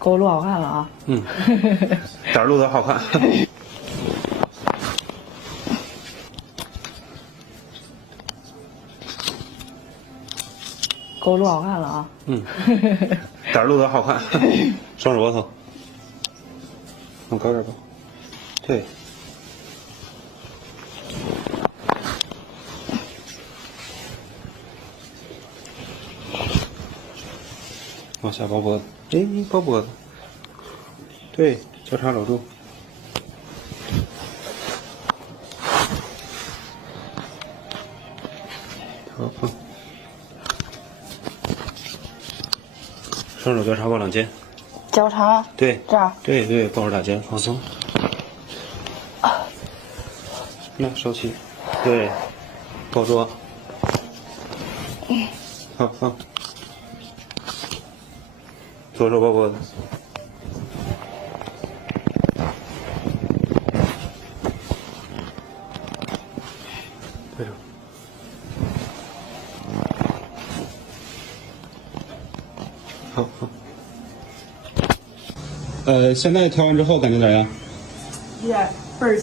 给我录好看了啊！嗯，点录的好看。给我录好看了啊！嗯，点录的好看。双手窝头，往高点高。对。往下抱脖子，哎，抱脖子，对，交叉搂住，好，双手交叉抱两肩，交叉，对，这儿，对，抱着大肩，放松，那收起，对，抱住，好，放。左手抱脖子，对手，好。现在调完之后感觉咋样？